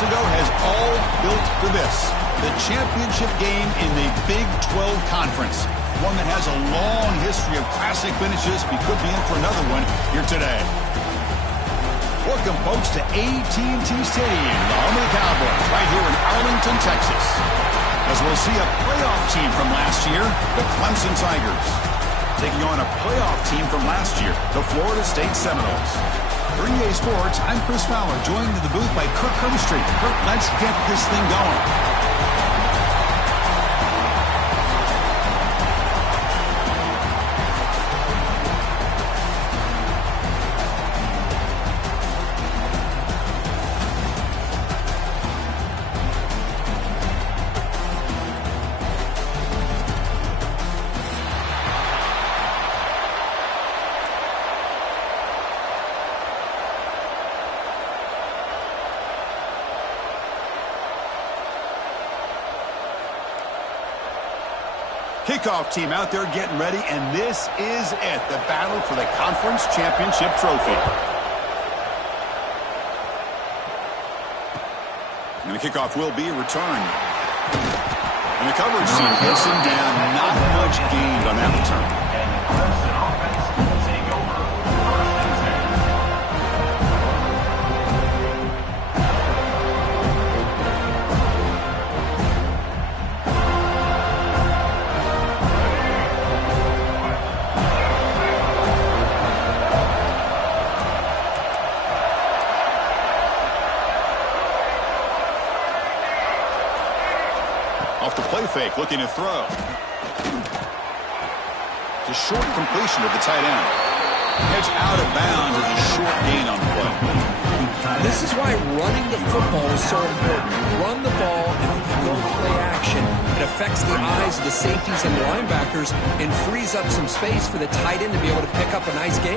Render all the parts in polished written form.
Ago has all built for this, the championship game in the Big 12 Conference, one that has a long history of classic finishes. We could be in for another one here today. Welcome, folks, to AT&T Stadium, the home of the Cowboys, right here in Arlington, Texas, as we'll see a playoff team from last year, the Clemson Tigers, taking on a playoff team from last year, the Florida State Seminoles. For EA Sports, I'm Chris Fowler, joined in the booth by Kirk Herbstreit. Kirk, let's get this thing going. Kickoff team out there getting ready, and this is it, the battle for the conference championship trophy. And the kickoff will be a return. And the coverage team hits him down. Not much gained on that return. Off the play fake, looking to throw. It's a short completion to the tight end. It's out of bounds as a short gain on the play. This is why running the football is so important. Run the ball, and when you go play action, it affects the eyes of the safeties and the linebackers and frees up some space for the tight end to be able to pick up a nice gain.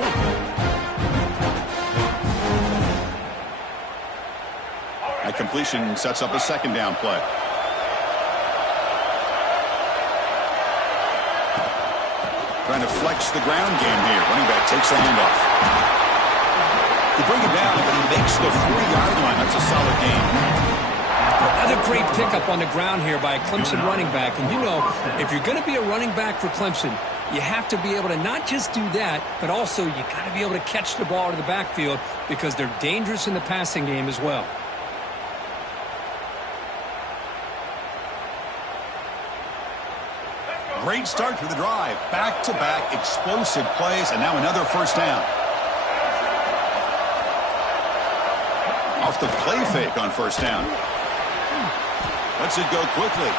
That completion sets up a second down play. Trying to flex the ground game here. Running back takes the handoff. They bring it down, but he makes the 3-yard line. That's a solid gain. Another great pickup on the ground here by a Clemson running back. And you know, if you're going to be a running back for Clemson, you have to be able to not just do that, but also you got to be able to catch the ball to the backfield because they're dangerous in the passing game as well. Great start to the drive. Back-to-back explosive plays, and now another first down. Off the play fake on first down. Lets it go quickly.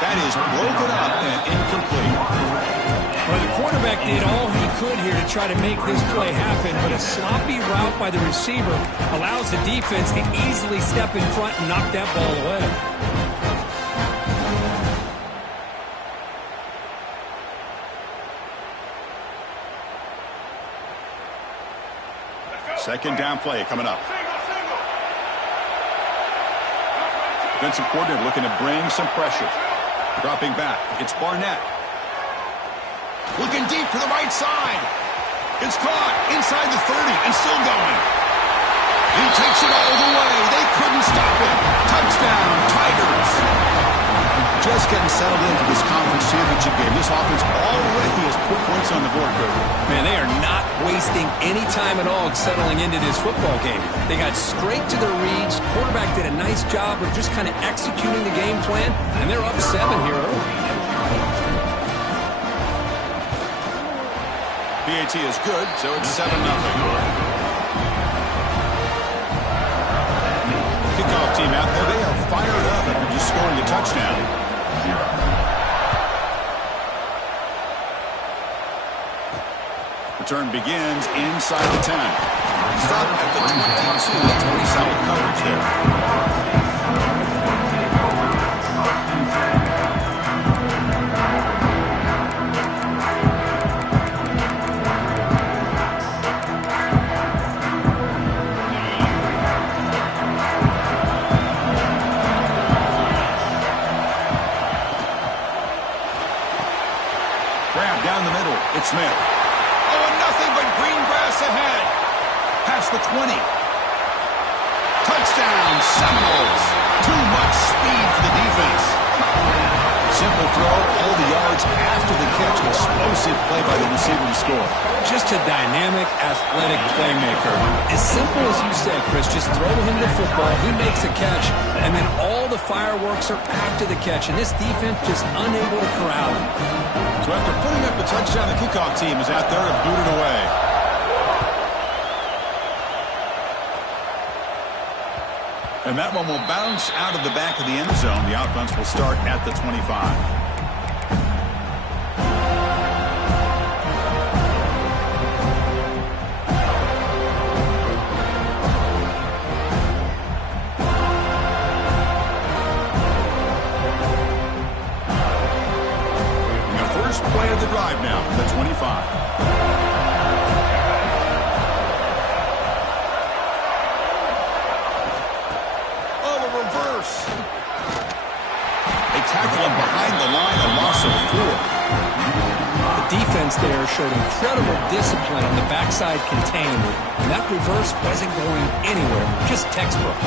That is broken up and incomplete. Well, the quarterback did all he could here to try to make this play happen, but a sloppy route by the receiver allows the defense to easily step in front and knock that ball away. Second down play coming up. Defensive coordinator looking to bring some pressure. Dropping back. It's Barnett. Looking deep to the right side. It's caught inside the 30 and still going. He takes it all the way. They couldn't stop him. Touchdown, Tigers. Just getting settled into this conference championship game. This offense already has put points on the board, Coach. Man, they are not wasting any time at all settling into this football game. They got straight to their reads. Quarterback did a nice job of just kind of executing the game plan, and they're up 7 here early. PAT is good, so it's 7-0. Kickoff team out there. They are fired up after just scoring a touchdown. Return begins inside the 10. Stop at the 22. That's pretty solid coverage there. Down the middle, it's Smith. Oh, and nothing but green grass ahead. Past the 20. Touchdown, Seminoles. Too much speed for the defense. Simple throw, all the yards after the catch. Explosive play by the receiver to score. Just a dynamic, athletic playmaker. As simple as you said, Chris, just throw him the football, he makes a catch, and then all the fireworks are after the catch, and this defense just unable to corral him. So after putting up the touchdown, the kickoff team is out there to boot it away. And that one will bounce out of the back of the end zone. The offense will start at the 25. Play of the drive now from the 25. Oh, a reverse. They tackle him behind the line, a loss of 4. The defense there showed incredible discipline on the backside containment, and that reverse wasn't going anywhere, just textbook.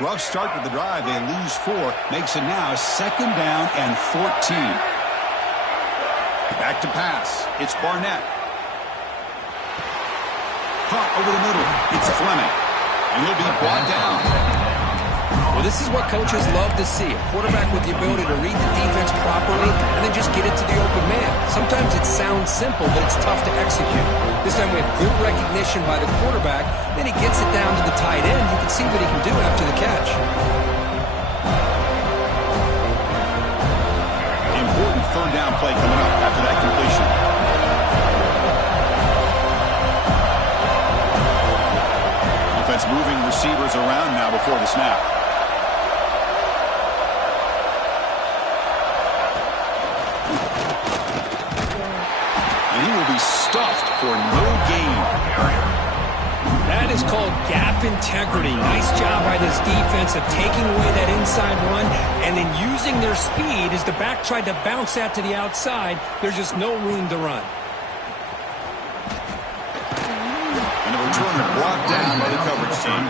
Rough start with the drive. They lose 4. Makes it now 2nd down and 14. Back to pass. It's Barnett. Caught over the middle. It's Fleming. And he'll be brought down. Well, this is what coaches love to see. A quarterback with the ability to read the defense properly and then just get it to the open man. Sometimes it sounds simple, but it's tough to execute. This time we have good recognition by the quarterback. Then he gets it down to the tight end. You can see what he can do after the catch. Important third down play coming up after that completion. Offense moving receivers around now before the snap. And he will be stuffed for no gain. That is called gap integrity. Nice job by this defense of taking away that inside run and then using their speed as the back tried to bounce that to the outside. There's just no room to run. And the returner brought down by the coverage team.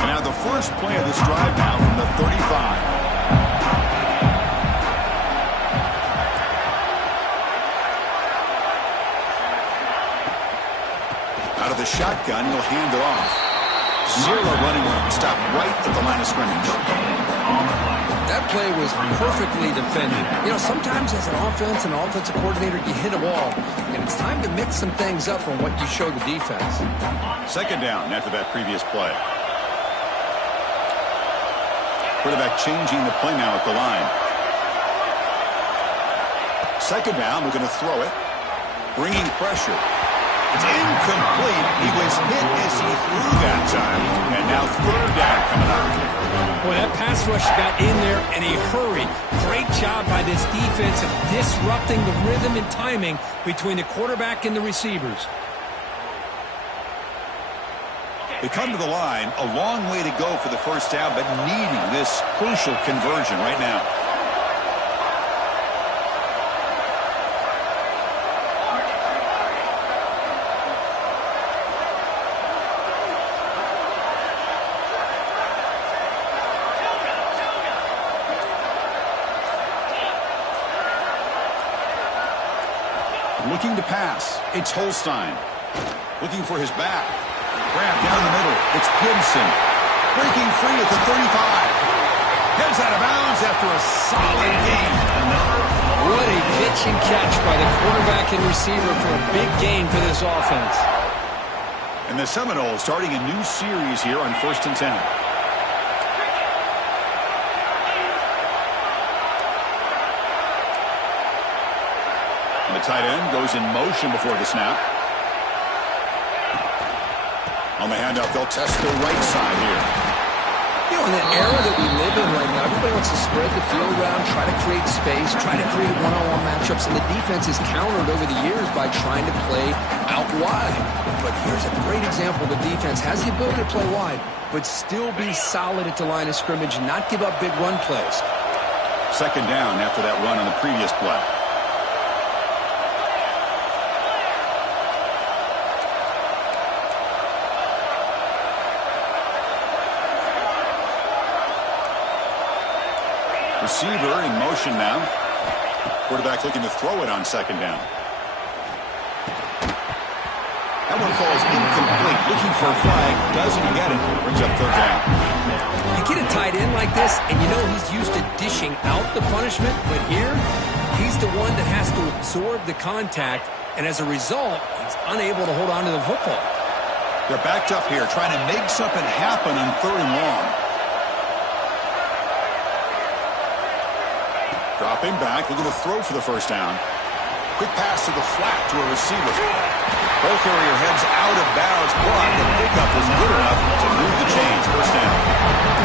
And now the first play of this drive now from the 35. Out of the shotgun, he'll hand it off. Zero running room. Stop right at the line of scrimmage. That play was perfectly defended. You know, sometimes as an offensive coordinator, you hit a wall, and it's time to mix some things up from what you show the defense. Second down after that previous play. Quarterback changing the play now at the line. Second down, we're going to throw it. Bringing pressure. It's incomplete. He was hit as he threw that time. And now third down coming up. Boy, that pass rush got in there in a hurry. Great job by this defense of disrupting the rhythm and timing between the quarterback and the receivers. They come to the line, a long way to go for the first down, but needing this crucial conversion right now. Looking to pass. It's Holstein. Looking for his back. Grab down the middle. It's Gibson. Breaking free at the 35. Heads out of bounds after a solid gain. What a pitch and catch by the quarterback and receiver for a big gain for this offense. And the Seminoles starting a new series here on 1st and 10. The tight end goes in motion before the snap. On the handoff, they'll test the right side here. You know, in the era that we live in right now, everybody wants to spread the field around, try to create space, try to create one-on-one matchups, and the defense is countered over the years by trying to play out wide. But here's a great example. The defense has the ability to play wide, but still be solid at the line of scrimmage, not give up big run plays. Second down after that run on the previous play. Receiver in motion now. Quarterback looking to throw it on second down. That one falls incomplete. Looking for a flag. Doesn't get it. Brings up third down. You get a tight end like this, and you know he's used to dishing out the punishment, but here, he's the one that has to absorb the contact, and as a result, he's unable to hold on to the football. They're backed up here, trying to make something happen on third and long. Dropping back, looking to throw for the first down. Quick pass to the flat to a receiver. Ball carrier heads out of bounds, but the pickup was good enough to move the chains. First down.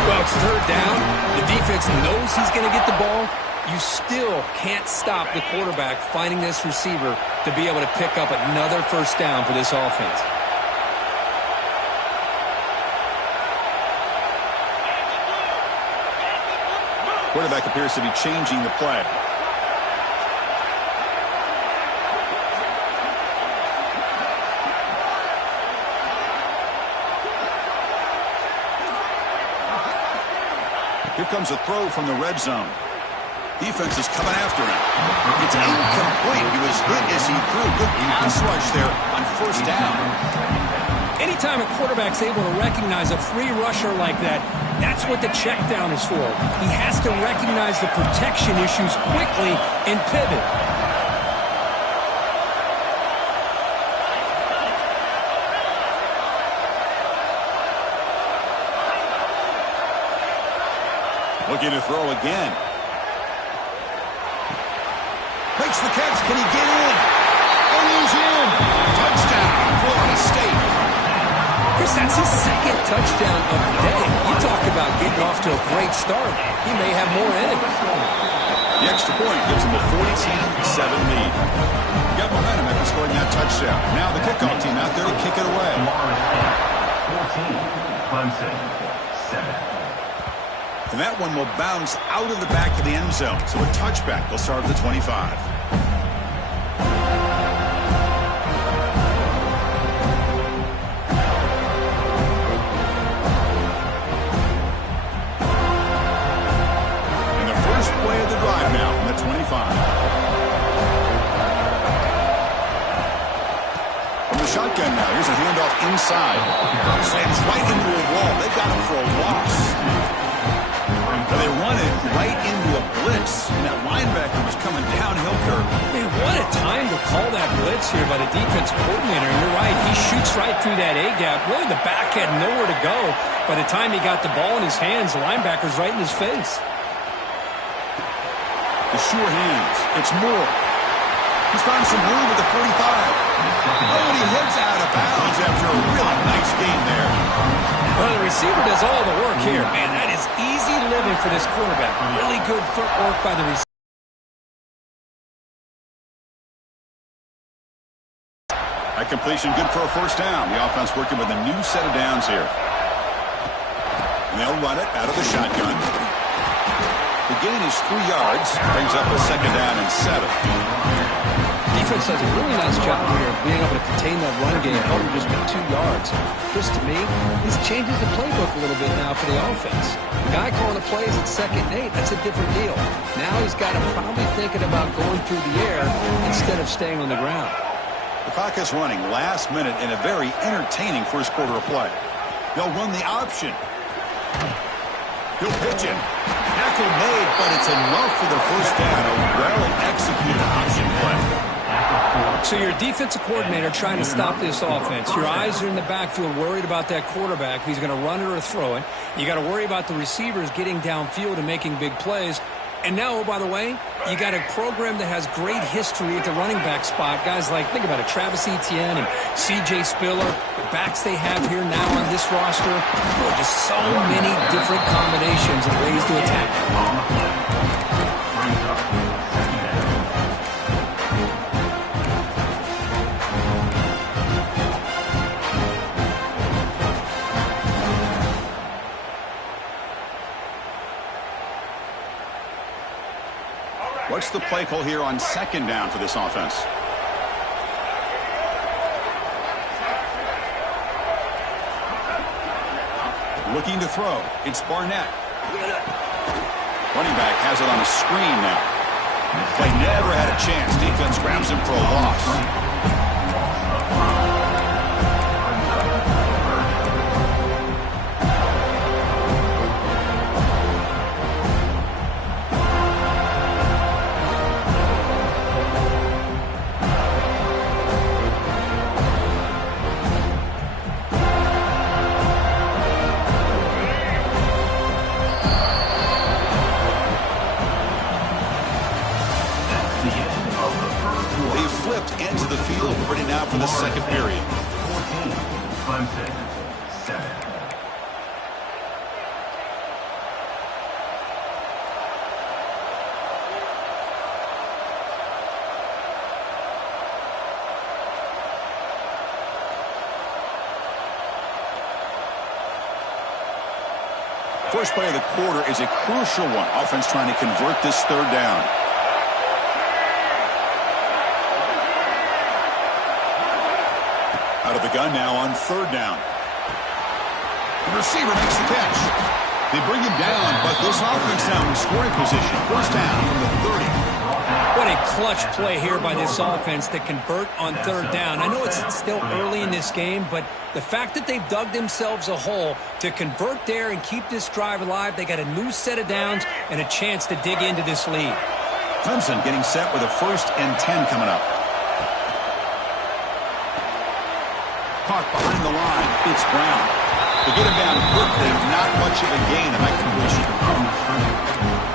Well, it's third down. The defense knows he's going to get the ball. You still can't stop the quarterback finding this receiver to be able to pick up another first down for this offense. Quarterback appears to be changing the play. Here comes a throw from the red zone. Defense is coming after him. It's incomplete. He was hit as he threw. Good pass rush there on first down. Anytime a quarterback's able to recognize a free rusher like that, that's what the check down is for. He has to recognize the protection issues quickly and pivot. Looking to throw again. Makes the catch. Can he get in? And he's in. Touchdown, Florida State. Chris, that's his second touchdown of the day. You talk about getting off to a great start. He may have more in it. The extra point gives him a 14-7 lead. Got momentum after scoring that touchdown. Now the kickoff team out there to kick it away. 14, Clemson, 7. And that one will bounce out of the back of the end zone. So a touchback. They'll start at the 25. And the first play of the drive now from the 25. From the shotgun now. Here's a handoff inside. Slams right into a wall. They got him for a loss. They run it right into a blitz, and that linebacker was coming downhill curve. Man, what a time to call that blitz here by the defense coordinator. And you're right, he shoots right through that A-gap. Really, the back had nowhere to go. By the time he got the ball in his hands, the linebacker's right in his face. The sure hands. It's Moore. He's found some room with the 45. Oh, and he heads out of bounds after a really nice game there. Well, the receiver does all the work here. Man, that is easy living for this quarterback. Really good footwork by the receiver. That completion good for a first down. The offense working with a new set of downs here. And they'll run it out of the shotgun. The gain is 3 yards. Brings up a second down and 7. Defense does a really nice job here of being able to contain that run game, held him just with 2 yards. Just to me, this changes the playbook a little bit now for the offense. The guy calling the plays at 2nd and 8, that's a different deal. Now he's got him probably thinking about going through the air instead of staying on the ground. The clock is running last minute in a very entertaining first quarter of play. They'll run the option. He'll pitch it. Tackle made, but it's enough for the first down. A well-executed option play. So you're a defensive coordinator trying to stop this offense. Your eyes are in the backfield worried about that quarterback. He's going to run it or throw it. You got to worry about the receivers getting downfield and making big plays. And now, oh, by the way, you got a program that has great history at the running back spot. Guys like, think about it, Travis Etienne and C.J. Spiller, the backs they have here now on this roster. Oh, just so many different combinations and ways to attack. What's the play call here on second down for this offense? Looking to throw. It's Barnett. Running back has it on a screen now. Play never had a chance. Defense grabs him for a loss. Into the field, ready now for the second period. 14, Clemson, 7. First play of the quarter is a crucial one. Offense trying to convert this third down. Out of the gun now on third down. The receiver makes the catch. They bring him down, but this offense now in scoring position. First down from the 30. What a clutch play here by this offense to convert on third down. I know it's still early in this game, but the fact that they've dug themselves a hole to convert there and keep this drive alive, they got a new set of downs and a chance to dig into this lead. Clemson getting set with a 1st and 10 coming up. Caught behind the line. It's Brown. To get him down quickly, not much of a gain of that completion.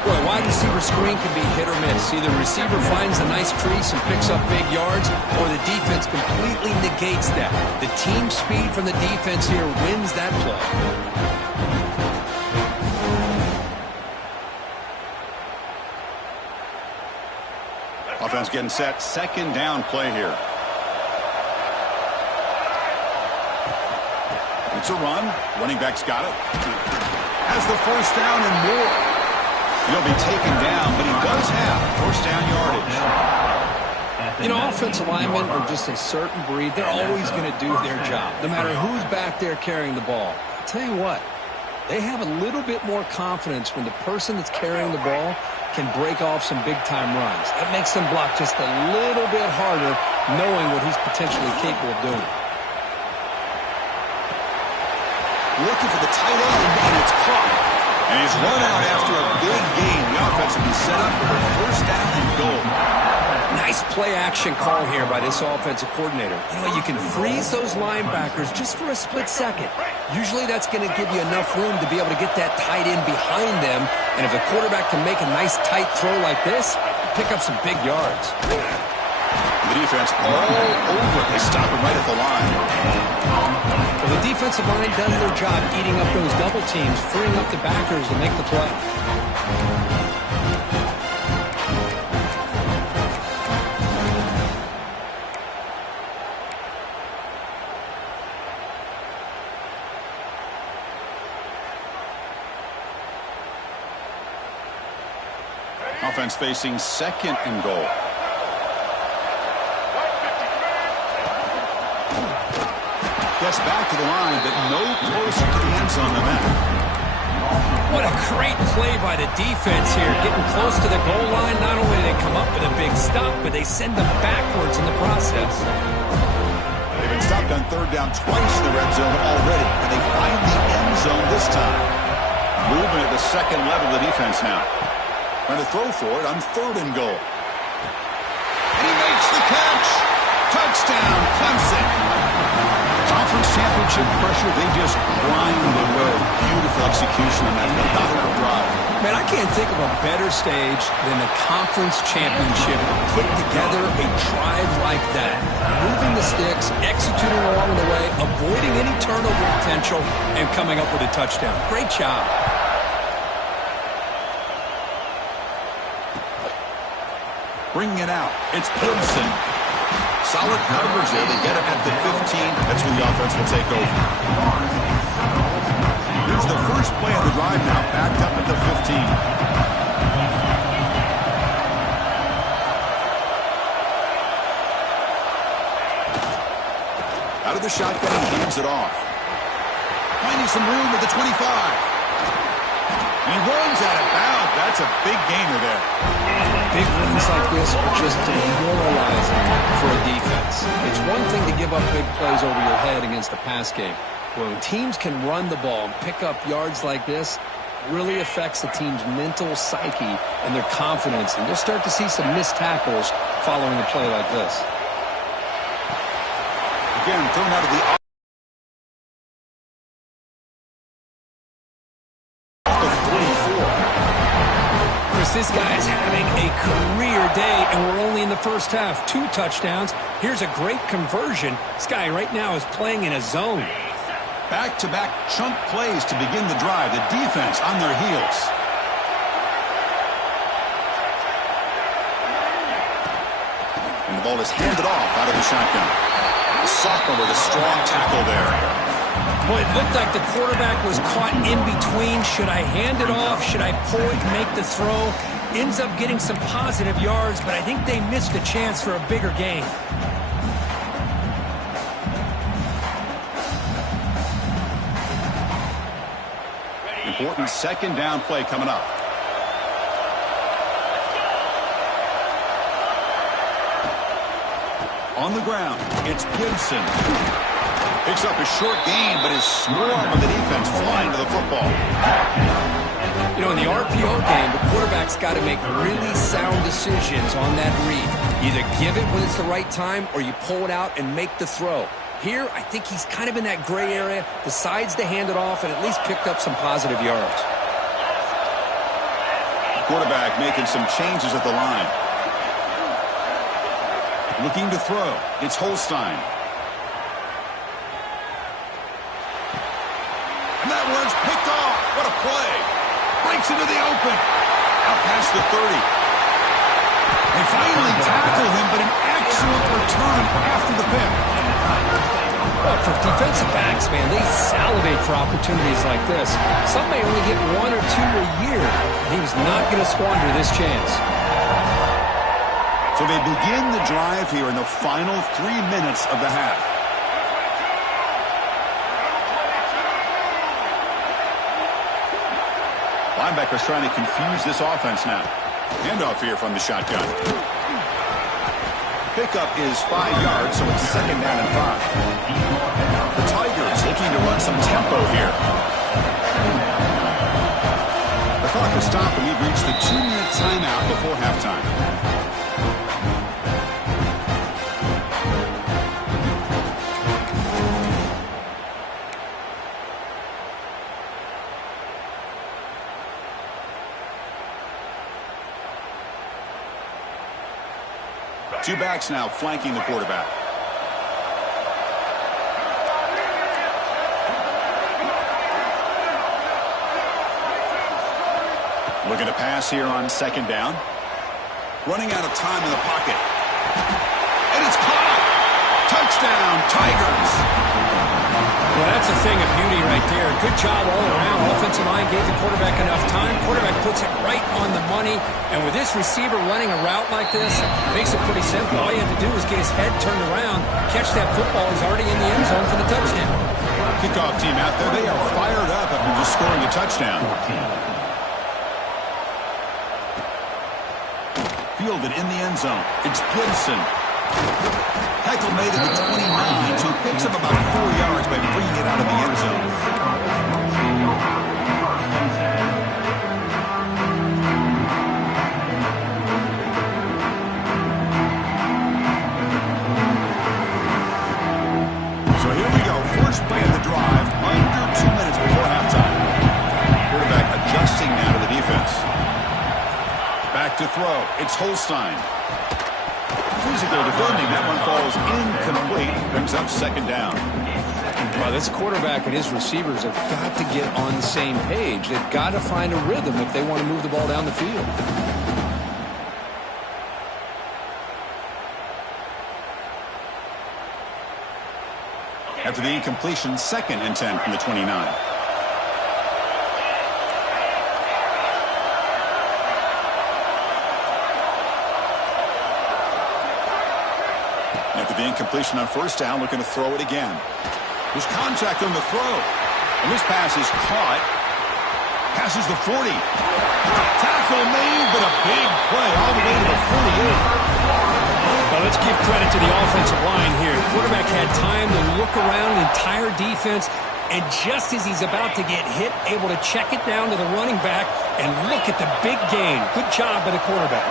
Boy, wide receiver screen can be hit or miss. Either receiver finds a nice crease and picks up big yards, or the defense completely negates that. The team speed from the defense here wins that play. Offense getting set. 2nd down play here. It's a run. Running back's got it. Has the 1st down and more. He'll be taken down, but he does have 1st down yardage. You know, offensive linemen are just a certain breed. They're always going to do their job, no matter who's back there carrying the ball. I'll tell you what, they have a little bit more confidence when the person that's carrying the ball can break off some big-time runs. That makes them block just a little bit harder, knowing what he's potentially capable of doing. Looking for the tight end, and it's caught. And he's run out after a big gain. The offense will be set up for a 1st down and goal. Nice play-action call here by this offensive coordinator. You know, you can freeze those linebackers just for a split second. Usually that's going to give you enough room to be able to get that tight end behind them. And if the quarterback can make a nice tight throw like this, pick up some big yards. The defense all over. They stop him right at the line. Well, the defensive line does their job eating up those double teams, freeing up the backers to make the play. Offense facing 2nd and goal. Gets back to the line, but no closer to the end zone than that. What a great play by the defense here. Getting close to the goal line, not only do they come up with a big stop, but they send them backwards in the process. They've been stopped on 3rd down twice in the red zone already, and they find the end zone this time. Movement at the 2nd level of the defense now. Trying to throw for it on 3rd and goal. And he makes the catch. Touchdown, Clemson. Conference championship pressure, they just grind away. Beautiful execution on that methodical drive. Man, I can't think of a better stage than the conference championship to put together a drive like that. Moving the sticks, executing along the way, avoiding any turnover potential, and coming up with a touchdown. Great job. Bringing it out. It's Clemson. Solid coverage there. They get it at the 15. That's when the offense will take over. Here's the first play of the drive now, backed up at the 15. Out of the shotgun, he hands it off. Finding some room at the 25. And he runs out of bounds. That's a big gainer there. Big runs like this are just demoralizing for a defense. It's one thing to give up big plays over your head against the pass game. When teams can run the ball and pick up yards like this, it really affects the team's mental psyche and their confidence. And you'll start to see some missed tackles following a play like this. Again, thrown out of the This guy is having a career day, and we're only in the first half. 2 touchdowns. Here's a great conversion. This guy right now is playing in a zone. Back-to-back chunk plays to begin the drive. The defense on their heels. And the ball is handed off out of the shotgun. The sophomore with a strong tackle there. Boy, it looked like the quarterback was caught in between. Should I hand it off? Should I pull it and make the throw? Ends up getting some positive yards, but I think they missed a chance for a bigger gain. important second down play coming up. On the ground, it's Gibson. Picks up a short gain, but his swarm of the defense flying to the football. You know, in the RPO game, the quarterback's got to make really sound decisions on that read. Either give it when it's the right time, or you pull it out and make the throw. Here, I think he's kind of in that gray area, decides to hand it off, and at least picked up some positive yards. Quarterback making some changes at the line. Looking to throw. It's Holstein. And that one's picked off. What a play. Breaks into the open. Out past the 30. They finally tackle him, but an excellent return after the pick. Well, for defensive backs, man, they salivate for opportunities like this. Some may only get 1 or 2 a year. He was not going to squander this chance. So they begin the drive here in the final 3 minutes of the half. Linebackers trying to confuse this offense now. Handoff here from the shotgun. Pickup is 5 yards, so it's second down and 5. The Tigers looking to run some tempo here. The clock is stopped, and we've reached the 2-minute timeout before halftime. Two backs now flanking the quarterback. Looking to pass here on second down. Running out of time in the pocket. And it's caught. Touchdown, Tigers. Well, that's a thing of beauty right there. Good job all around. Offensive line gave the quarterback enough time. Quarterback puts it right on the money. And with this receiver running a route like this, it makes it pretty simple. All you have to do is get his head turned around, catch that football. He's already in the end zone for the touchdown. Kickoff team out there. They are fired up after just scoring a touchdown. Fielded in the end zone. It's Gibson. Heckle made it to 29, so he picks up about 4 yards by bringing it out of the end zone. So here we go. First play of the drive, under 2 minutes before halftime. Quarterback adjusting now to the defense. Back to throw. It's Holstein. Physical defending. That one falls incomplete. Brings up second down. Well, this quarterback and his receivers have got to get on the same page. They've got to find a rhythm if they want to move the ball down the field. After the incompletion, 2nd and 10 from the 29. After the incompletion on first down, looking to throw it again. There's contact on the throw. And this pass is caught. Passes the 40. Tackle made, but a big play all the way to the 48. Well, let's give credit to the offensive line here. The quarterback had time to look around the entire defense, and just as he's about to get hit, able to check it down to the running back, and look at the big gain. Good job by the quarterback.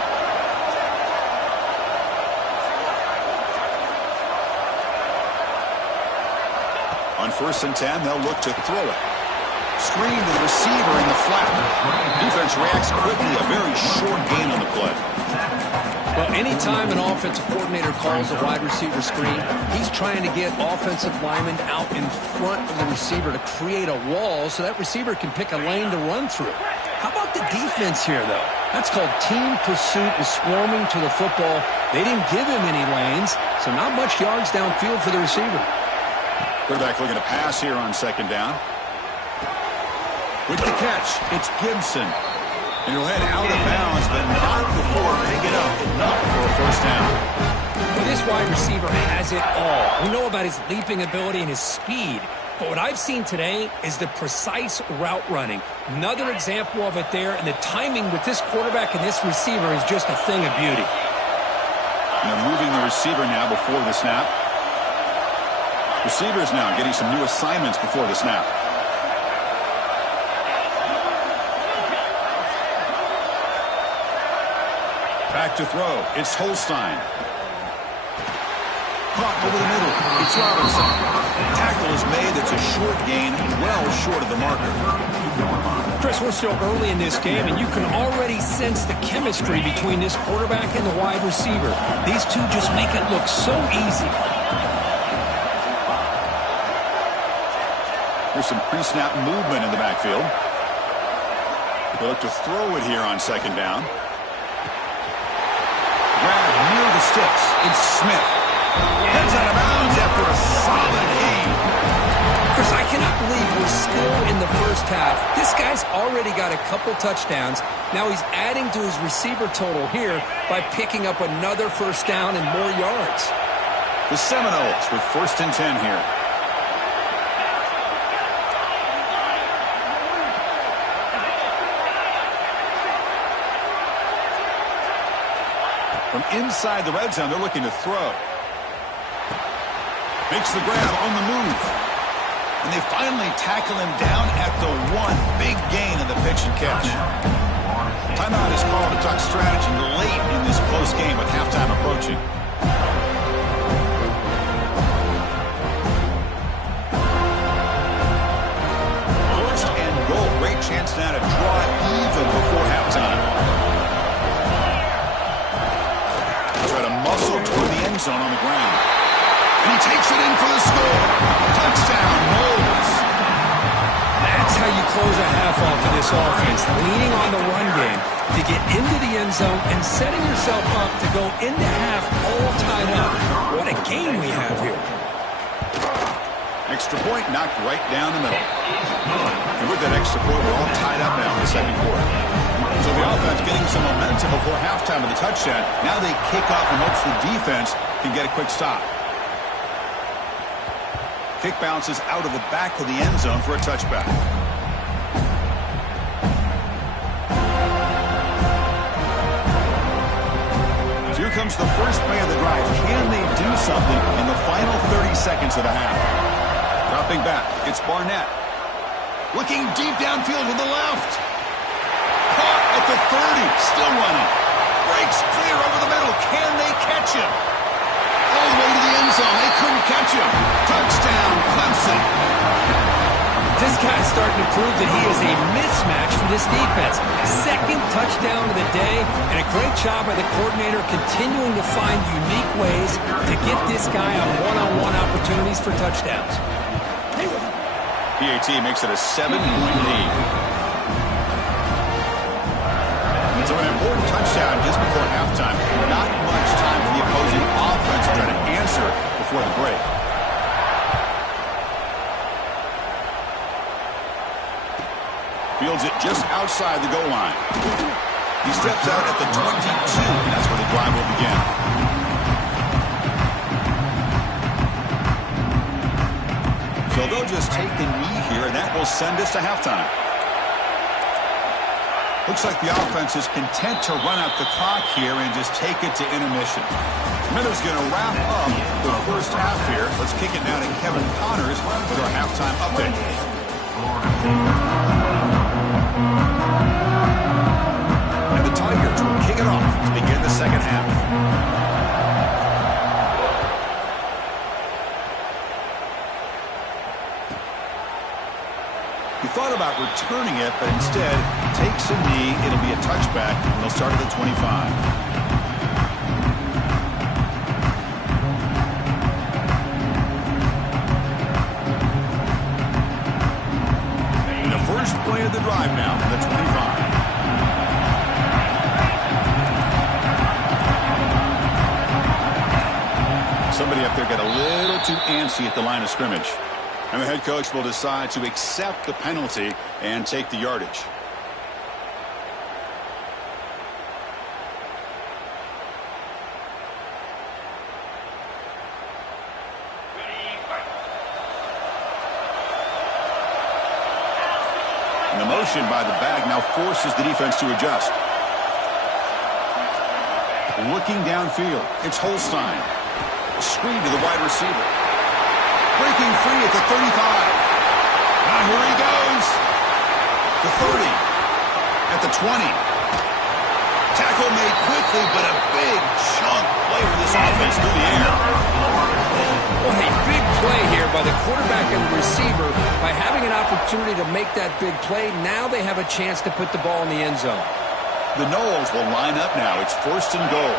On 1st and 10, they'll look to throw it. Screen to the receiver in the flat. Defense reacts quickly. A very short gain on the play. Well, anytime an offensive coordinator calls a wide receiver screen, he's trying to get offensive linemen out in front of the receiver to create a wall so that receiver can pick a lane to run through. How about the defense here, though? That's called team pursuit and swarming to the football. They didn't give him any lanes, so not much yards downfield for the receiver. Quarterback looking to pass here on second down. With the catch, it's Gibson. And he'll head out of bounds, but not before picking up enough for a first down. Well, this wide receiver has it all. We know about his leaping ability and his speed. But what I've seen today is the precise route running. Another example of it there, and the timing with this quarterback and this receiver is just a thing of beauty. And they're moving the receiver now before the snap. Receivers now getting some new assignments before the snap. Back to throw. It's Holstein. Caught over the middle. It's Robinson. Tackle is made. It's a short gain, well short of the marker. Chris, we're still early in this game, and you can already sense the chemistry between this quarterback and the wide receiver. These two just make it look so easy. Here's some pre-snap movement in the backfield. They look to throw it here on second down. Grab near the sticks. It's Smith. Heads out of bounds after a solid gain. Chris, I cannot believe we're still in the first half. This guy's already got a couple touchdowns. Now he's adding to his receiver total here by picking up another first down and more yards. The Seminoles with 1st and 10 here. From inside the red zone, they're looking to throw. Makes the grab on the move. And they finally tackle him down at the 1. Big gain in the pitch and catch. Timeout is called to talk strategy late in this close game with halftime approaching. First and goal. Great chance now to draw it even before halftime. Try to muscle toward the end zone on the ground. And he takes it in for the score. Touchdown, Moles. That's how you close a half off of this offense, leaning on the run game to get into the end zone and setting yourself up to go into half all tied up. What a game we have here. Extra point knocked right down the middle. And with that extra point, we're all tied up now in the second quarter. So the offense getting some momentum before halftime with the touchdown. Now they kick off and hopes the defense can get a quick stop. Kick bounces out of the back of the end zone for a touchback. So here comes the first play of the drive. Can they do something in the final 30 seconds of the half? Dropping back, it's Barnett. Looking deep downfield to the left. Caught at the 30, still running. Breaks clear over the middle. Can they catch him? All the way to the end zone. They couldn't catch him. Touchdown, Clemson. This guy's starting to prove that he is a mismatch for this defense. Second touchdown of the day, and a great job by the coordinator continuing to find unique ways to get this guy on one-on-one opportunities for touchdowns. PAT makes it a 7-point lead. So an important touchdown just before halftime. Not much time for the opposing offense to try to answer before the break. Fields it just outside the goal line. He steps out at the 22, and that's where the drive will begin. So they'll just take the knee here, and that will send us to halftime. Looks like the offense is content to run out the clock here and just take it to intermission. Miller's going to wrap up the first half here. Let's kick it now to Kevin Connors with our halftime update. And the Tigers will kick it off to begin the second half. He thought about returning it, but instead takes a knee. It'll be a touchback, and they'll start at the 25. And the first play of the drive now from the 25. Somebody up there got a little too antsy at the line of scrimmage. And the head coach will decide to accept the penalty and take the yardage. anticipation by the back now forces the defense to adjust. Looking downfield, it's Holstein. Screen to the wide receiver. Breaking free at the 35. Now here he goes. The 30. At the 20. Tackle made quickly, but a big chunk play for this offense through the air. Well, a big play here by the quarterback and the receiver. By having an opportunity to make that big play, now they have a chance to put the ball in the end zone. The Noles will line up now. It's 1st and goal.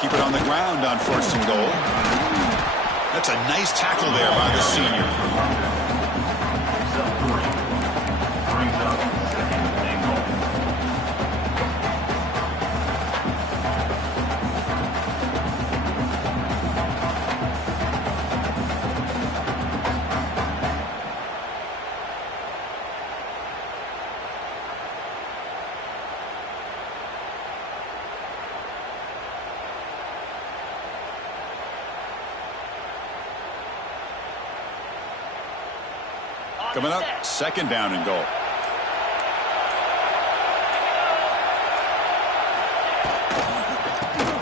Keep it on the ground on 1st and goal. That's a nice tackle there by the senior. Brings up 2nd and goal. Coming up, 2nd down and goal.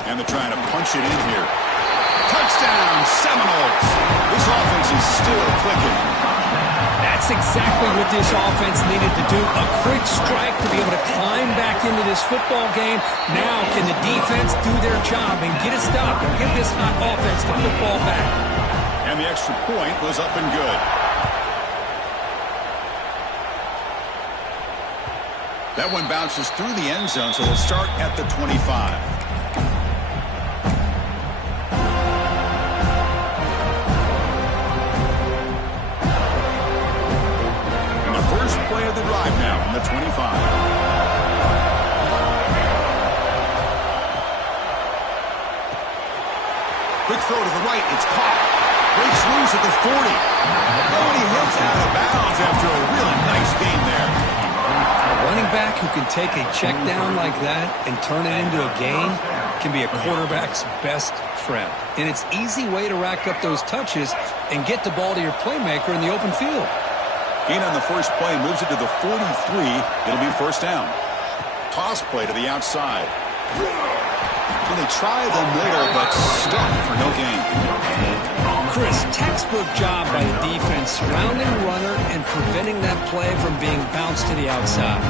And they're trying to punch it in here. Touchdown, Seminoles. This offense is still clicking. That's exactly what this offense needed to do. A quick strike to be able to climb back into this football game. Now can the defense do their job and get a stop and give this hot offense the football back? And the extra point was up and good. That one bounces through the end zone, so they'll start at the 25. And the first play of the drive now from the 25. Quick throw to the right. It's caught. Breaks loose at the 40. Oh, and he hits out of bounds after a really nice gain there. Running back who can take a check down like that and turn it into a gain can be a quarterback's best friend. And it's an easy way to rack up those touches and get the ball to your playmaker in the open field. Gain on the first play moves it to the 43. It'll be 1st down. Toss play to the outside. So they try the middle, but stuck for no gain. Chris, textbook job by the defense surrounding the runner and preventing that play from being bounced to the outside.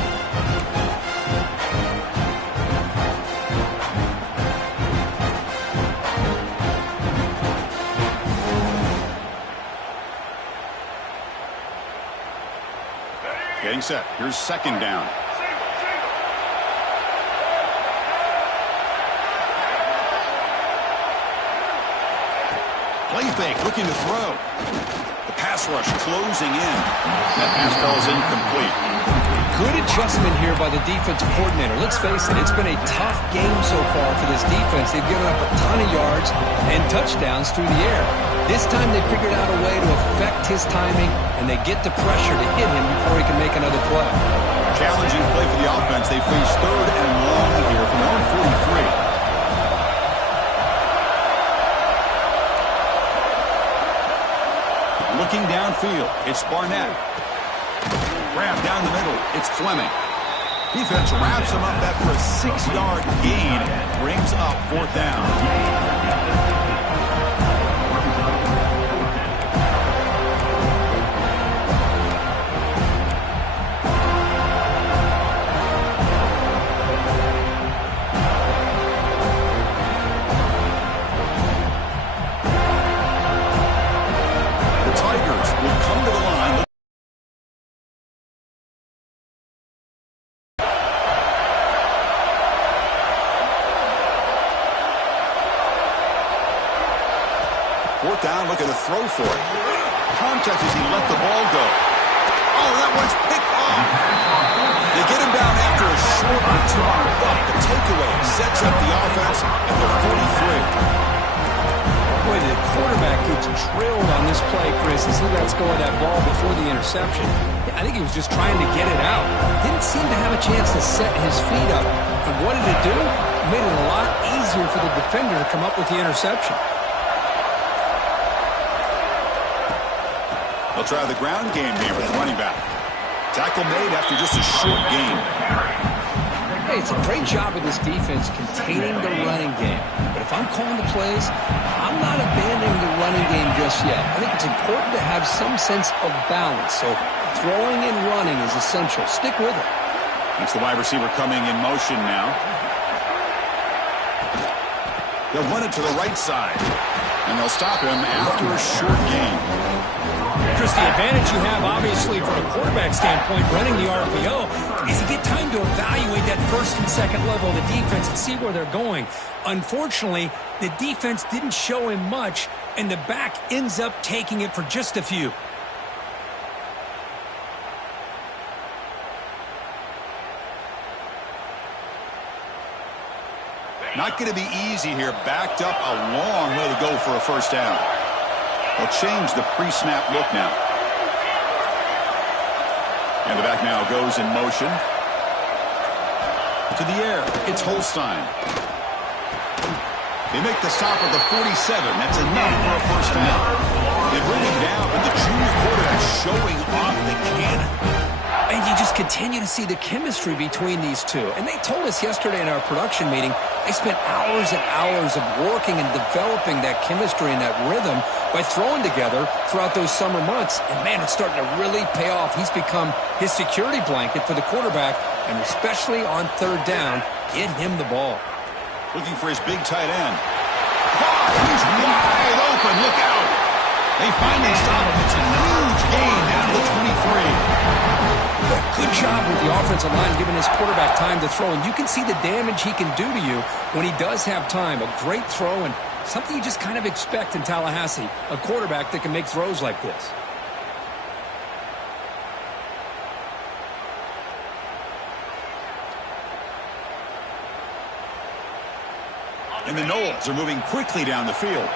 Getting set. Here's 2nd down. Play fake, looking to throw. The pass rush closing in. That pass falls incomplete. Good adjustment here by the defensive coordinator. Let's face it, it's been a tough game so far for this defense. They've given up a ton of yards and touchdowns through the air. This time they figured out a way to affect his timing, and they get the pressure to hit him before he can make another play. Challenging play for the offense. They face 3rd and long here from their own 43. Looking downfield, it's Barnett. Grab down the middle, it's Fleming. Defense wraps him up after a 6-yard gain. Brings up 4th down. Down, looking to throw for it. Contact as he let the ball go. Oh, that one's picked off. They get him down after a short return, but the takeaway sets up the offense at the 43. Boy, the quarterback gets drilled on this play, Chris, as he lets go of that ball before the interception. I think he was just trying to get it out. Didn't seem to have a chance to set his feet up. And what did it do? It made it a lot easier for the defender to come up with the interception. They'll try the ground game here with the running back. Tackle made after just a short gain. Hey, it's a great job of this defense containing the running game. But if I'm calling the plays, I'm not abandoning the running game just yet. I think it's important to have some sense of balance. So throwing and running is essential. Stick with it. That's the wide receiver coming in motion now. They'll run it to the right side. And they'll stop him after a short gain. Chris, the advantage you have, obviously, from a quarterback standpoint, running the RPO, is you get time to evaluate that first and second level of the defense and see where they're going. Unfortunately, the defense didn't show him much, and the back ends up taking it for just a few. Not going to be easy here. Backed up a long way to go for a first down. They'll change the pre-snap look now. And the back now goes in motion. To the air. It's Holstein. They make the stop at the 47. That's enough for a first down. They bring him down, and the junior quarterback showing off the cannon. And you just continue to see the chemistry between these two. And they told us yesterday in our production meeting, they spent hours and hours of working and developing that chemistry and that rhythm by throwing together throughout those summer months. And, man, it's starting to really pay off. He's become his security blanket for the quarterback, and especially on third down, get him the ball. Looking for his big tight end. He's wide open. Look out. They finally stop him. It's a huge gain down to the 23. Good job with the offensive line giving his quarterback time to throw. And you can see the damage he can do to you when he does have time. A great throw and something you just kind of expect in Tallahassee. A quarterback that can make throws like this. And the Knowles are moving quickly down the field.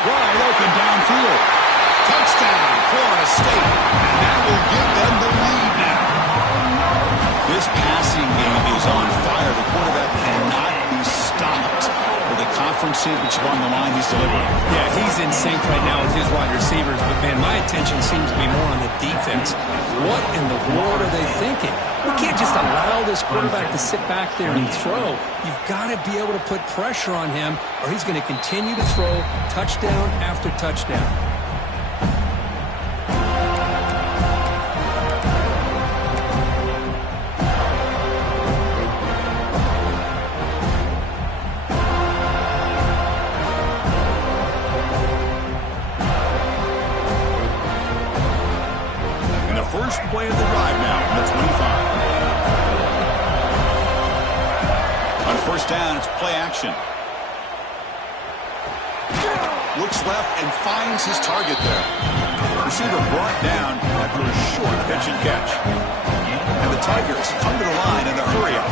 Wide open downfield. Touchdown, Florida State. And that will give them the lead now. This passing game is on fire. The quarterback cannot be stopped. With the conference championship on the line, he's delivering. Yeah, he's in sync right now with his wide receivers. But, man, my attention seems to be more on the defense. What in the world are they thinking? We can't just allow this quarterback to sit back there and throw. You've got to be able to put pressure on him, or he's going to continue to throw touchdown after touchdown. First play of the drive now from the 25. On first down, it's play action. Looks left and finds his target there. Receiver brought down after a short pitch and catch. And the Tigers come to the line in a hurry up.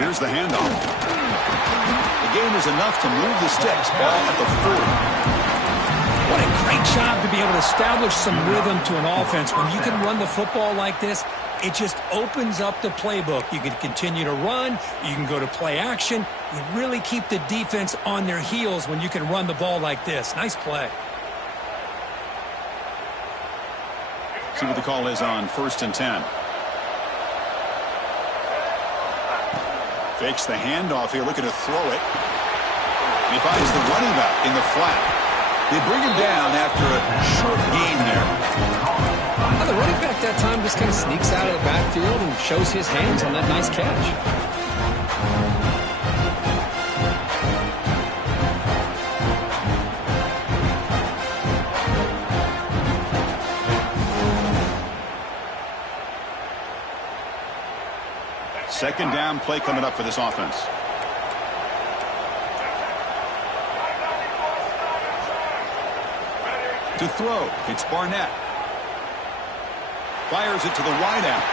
Here's the handoff. The game is enough to move the sticks. Ball at the 40. What a great job to be able to establish some rhythm to an offense. When you can run the football like this, it just opens up the playbook. You can continue to run. You can go to play action. You really keep the defense on their heels when you can run the ball like this. Nice play. See what the call is on 1st and 10. Fakes the handoff here, looking to throw it. And he finds the running back in the flat. They bring him down after a short gain there. Now the running back that time just kind of sneaks out of the backfield and shows his hands on that nice catch. Second down play coming up for this offense. To throw, it's Barnett. Fires it to the wideout.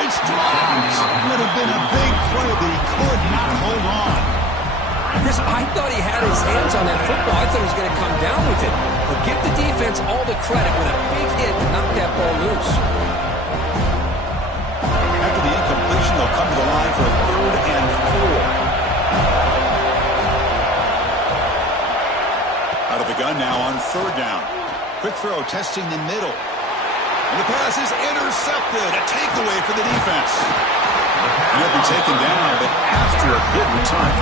It's dropped. Would have been a big play, but he could not hold on. Chris, I thought he had his hands on that football. I thought he was going to come down with it. But give the defense all the credit with a big hit to knock that ball loose. After the incomplete third down. Quick throw testing the middle. And the pass is intercepted. A takeaway for the defense. He'll be taken down, but after a good return.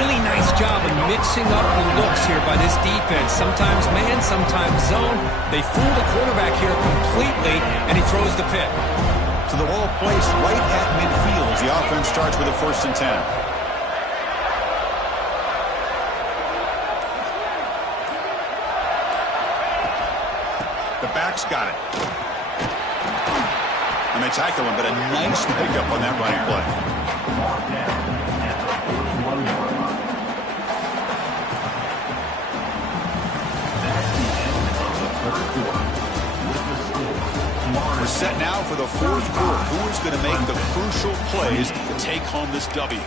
Really nice job of mixing up the looks here by this defense. Sometimes man, sometimes zone. They fool the quarterback here completely, and he throws the pick. So the ball placed right at midfield as the offense starts with a 1st and 10. The back's got it. And they tackle him, but a nice pickup on that running play. We're set now for the 4th quarter. Who is going to make the crucial plays to take home this W?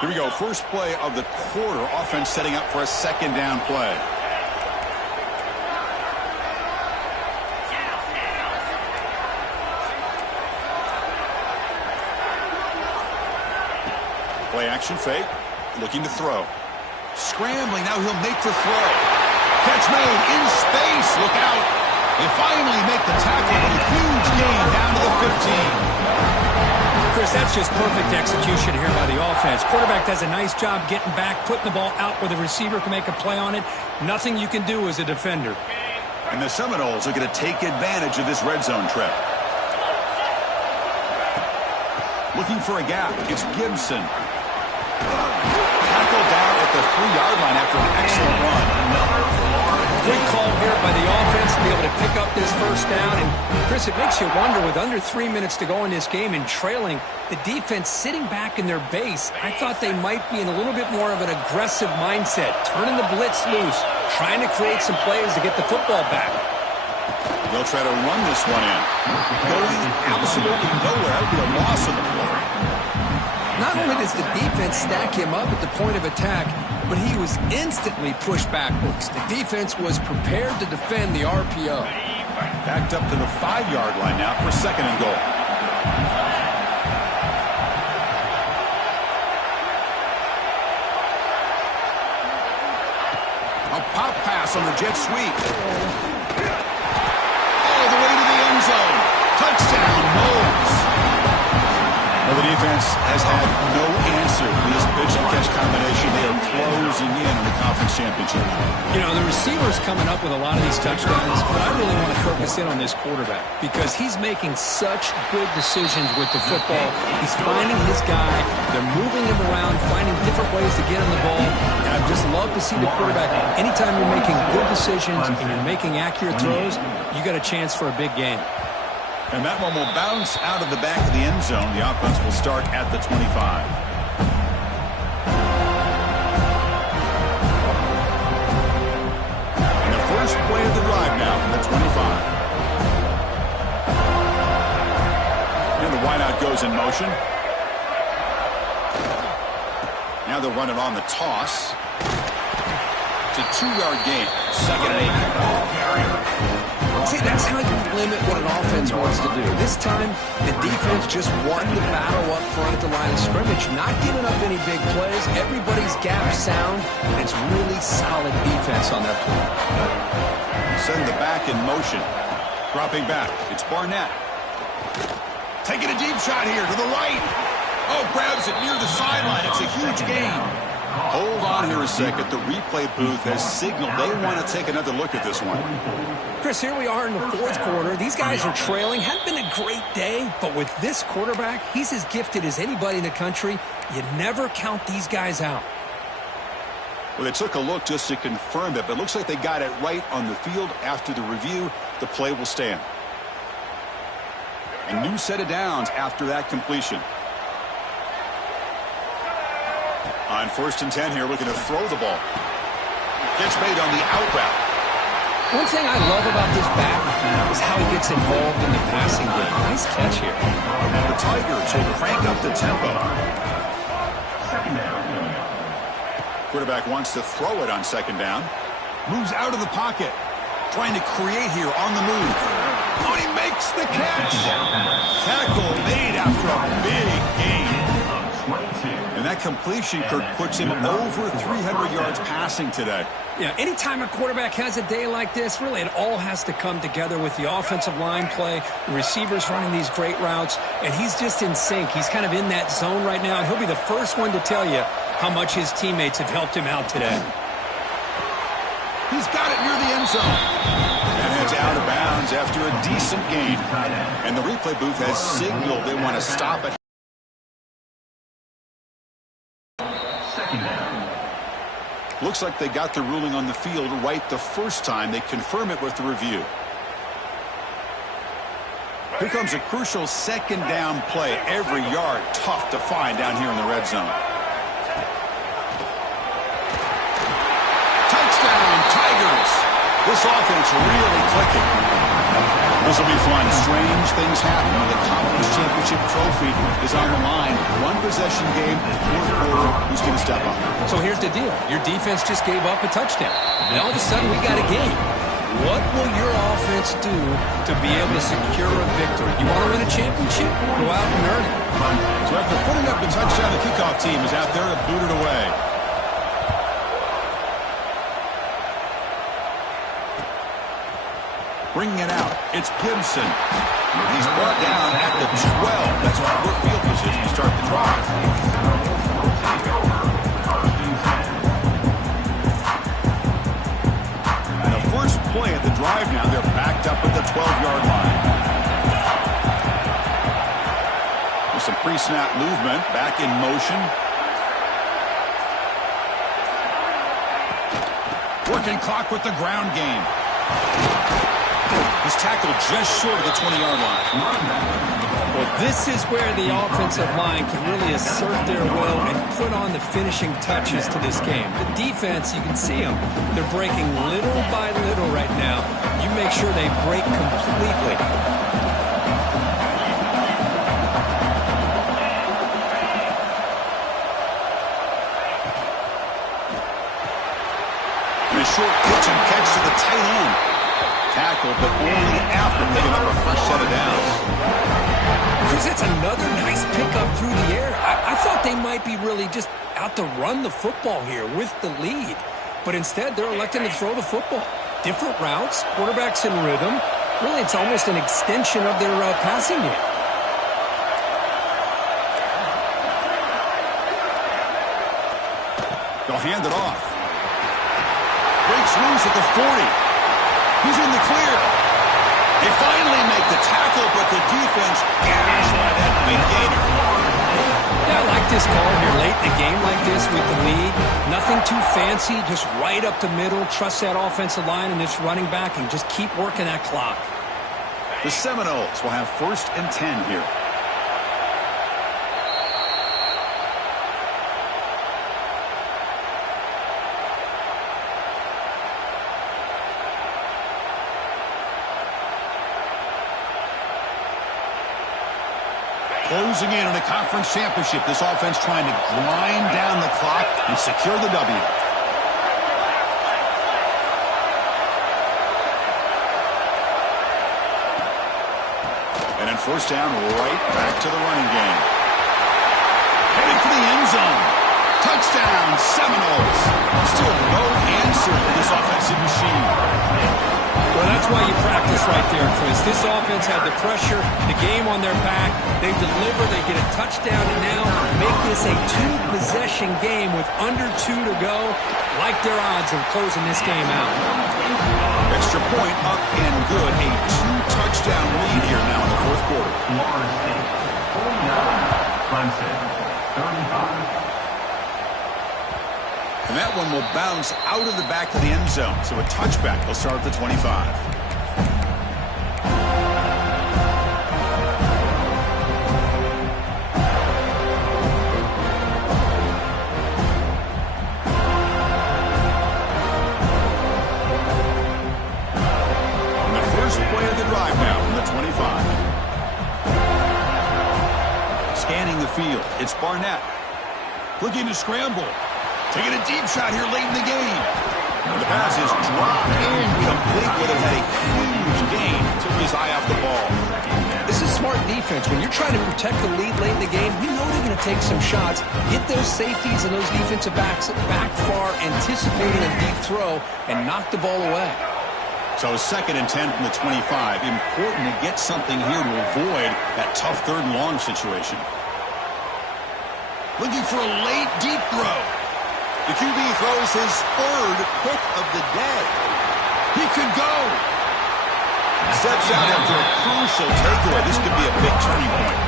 Here we go. First play of the quarter. Offense setting up for a 2nd down play. Play action fake. Looking to throw. Scrambling. Now he'll make the throw. Catch made in space. Look out. They finally make the tackle with a huge gain down to the 15. Chris, that's just perfect execution here by the offense. Quarterback does a nice job getting back, putting the ball out where the receiver can make a play on it. Nothing you can do as a defender. And the Seminoles are going to take advantage of this red zone trip. Looking for a gap. It's Gibson. Tackled down at the 3-yard line after an excellent run. Great call here by the offense to be able to pick up this 1st down. And, Chris, it makes you wonder, with under 3 minutes to go in this game and trailing, the defense sitting back in their base, I thought they might be in a little bit more of an aggressive mindset, turning the blitz loose, trying to create some plays to get the football back. They'll try to run this one in. Going absolutely nowhere. That would be a loss of the play. Not only does the defense stack him up at the point of attack, but he was instantly pushed backwards. The defense was prepared to defend the RPO. Backed up to the 5-yard line now for 2nd and goal. A pop pass on the jet sweep. All the way to the end zone. Touchdown, Moles. Well, the defense has had no answer to this pitch-and-catch combination. They are closing in on the conference championship. You know, the receiver's coming up with a lot of these touchdowns, but I really want to focus in on this quarterback because he's making such good decisions with the football. He's finding his guy. They're moving him around, finding different ways to get him the ball. And I just love to see the quarterback. Anytime you're making good decisions and you're making accurate throws, you got a chance for a big game. And that one will bounce out of the back of the end zone. The offense will start at the 25. And the first play of the drive now from the 25. And the wideout goes in motion. Now they'll run it on the toss. It's a 2-yard gain. 2nd and 8. See, that's how you limit what an offense wants to do. This time, the defense just won the battle up front at the line of scrimmage, not giving up any big plays. Everybody's gap sound. It's really solid defense on that play. Send the back in motion. Dropping back. It's Barnett. Taking a deep shot here to the right. Oh, grabs it near the sideline. It's a huge gain. Hold on here a second. The replay booth has signaled they want to take another look at this one. Chris, here we are in the 4th quarter. These guys are trailing. Hadn't been a great day, but with this quarterback, he's as gifted as anybody in the country. You never count these guys out. Well, they took a look just to confirm it, but it looks like they got it right on the field. After the review, the play will stand. A new set of downs after that completion. On 1st and 10 here, looking to throw the ball. Catch made on the out route. One thing I love about this back is how he gets involved in the passing game. Nice catch here. The Tigers will crank up the tempo. Quarterback wants to throw it on 2nd down. Moves out of the pocket. Trying to create here on the move. Oh, he makes the catch. Tackle made after a big gain. completion, Kirk, puts him over 300 yards passing today. Yeah, anytime a quarterback has a day like this, really it all has to come together with the offensive line play, the receivers running these great routes, and he's just in sync. He's kind of in that zone right now, and he'll be the first one to tell you how much his teammates have helped him out today. He's got it near the end zone. And it's out of bounds after a decent gain. And the replay booth has signaled they want to stop it. Looks like they got the ruling on the field right the first time. They confirm it with the review. Here comes a crucial second down play. Every yard tough to find down here in the red zone. Touchdown, Tigers. This offense really clicking. This will be fun. Strange things happen when the conference championship trophy is on the line. One possession game, fourth quarter, who's going to step up? So here's the deal. Your defense just gave up a touchdown. Now all of a sudden we got a game. What will your offense do to be able to secure a victory? You want to win a championship? Go out and earn it. So after putting up the touchdown, the kickoff team is out there to boot it away. Bringing it out, it's Gibson. He's brought down at the 12. That's good field position to start the drive. And the first play at the drive now, they're backed up at the 12-yard line. With some pre-snap movement, back in motion. Working clock with the ground game. He's tackled just short of the 20-yard line. Well, this is where the offensive line can really assert their will and put on the finishing touches to this game. The defense, you can see them. They're breaking little by little right now. You make sure they break completely. And a short pitch and catch to the tight end. Tackle, but only after picking up a fresh set of downs. Chris, that's another nice pickup through the air. I thought they might be really just out to run the football here with the lead. But instead, they're electing to throw the football. Different routes, quarterbacks in rhythm. Really, it's almost an extension of their passing game. They'll hand it off. Breaks loose at the 40. He's in the clear. They finally make the tackle, but the defense gashed by that big gainer. Yeah, I like this call here late in the game like this with the lead. Nothing too fancy, just right up the middle. Trust that offensive line and this running back and just keep working that clock. The Seminoles will have 1st and 10 here. Closing in on a conference championship, this offense trying to grind down the clock and secure the W. And then first down, right back to the running game. Heading for the end zone. Touchdown, Seminoles. Still no answer for this offensive machine. Well, that's why you practice right there, Chris. This offense had the pressure, the game on their back. They deliver, they get a touchdown, and now make this a 2-possession game with under 2 to go. Like their odds of closing this game out. Extra point up and good. A 2-touchdown lead here now in the fourth quarter. Florida State, 49. Clemson, 35. And that one will bounce out of the back of the end zone. So a touchback will start at the 25. And the first play of the drive now from the 25. Scanning the field, it's Barnett. Looking to scramble. Taking a deep shot here late in the game. The pass is dropped incomplete. Would have had a huge gain. Took his eye off the ball. This is smart defense. When you're trying to protect the lead late in the game, you know they're going to take some shots, get those safeties and those defensive backs back far, anticipating a deep throw, and knock the ball away. So 2nd and 10 from the 25. Important to get something here to avoid that tough 3rd and long situation. Looking for a late deep throw. The QB throws his 3rd pick of the day. He could go. Steps out after a crucial takeaway. This could be a big turning point.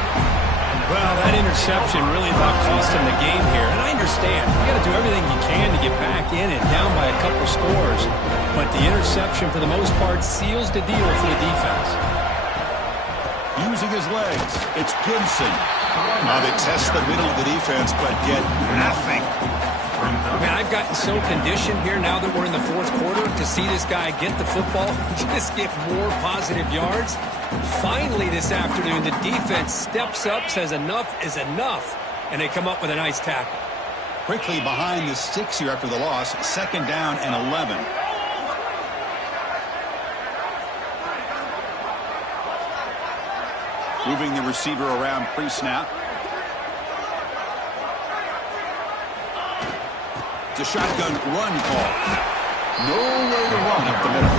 Well, that interception really about cost him the game here. And I understand. You got to do everything you can to get back in and down by a couple scores. But the interception, for the most part, seals the deal for the defense. Using his legs, it's Gibson. Now they test the middle of the defense, but get nothing. Man, I've gotten so conditioned here now that we're in the 4th quarter to see this guy get the football, just get more positive yards. Finally this afternoon, the defense steps up, says enough is enough, and they come up with a nice tackle. Quickly behind the sticks here after the loss, 2nd down and 11. Moving the receiver around pre-snap. It's a shotgun run call. Nowhere to run up the middle.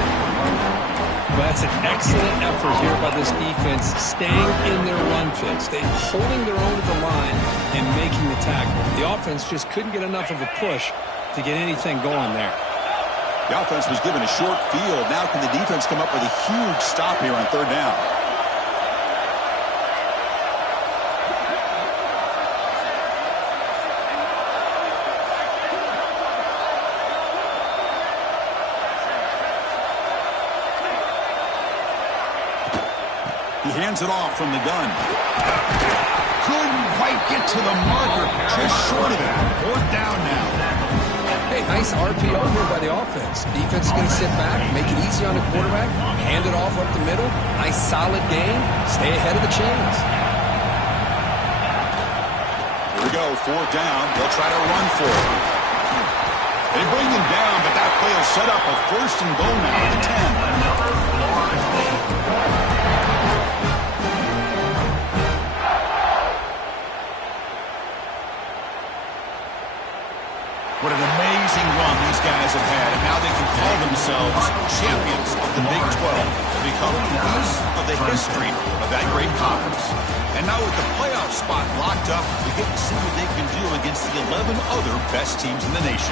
Well, that's an excellent effort here by this defense, staying in their run fix. They're holding their own at the line and making the tackle. The offense just couldn't get enough of a push to get anything going there. The offense was given a short field. Now can the defense come up with a huge stop here on 3rd down? He hands it off from the gun. Couldn't quite get to the marker. Just short of it. 4th down now. Hey, nice RPO here by the offense. Defense is going to sit back, make it easy on the quarterback, hand it off up the middle. Nice solid game. Stay ahead of the chains. Here we go. 4th down. They'll try to run for it. They bring him down, but that play will set up a 1st and goal now at the 10. What an amazing run these guys have had, and now they can call themselves champions of the Big 12 to become a piece of the history of that great conference. And now with the playoff spot locked up, we get to see what they can do against the 11 other best teams in the nation.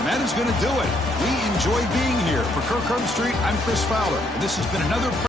And that is going to do it. We enjoy being here. For Kirk Street, I'm Chris Fowler, and this has been another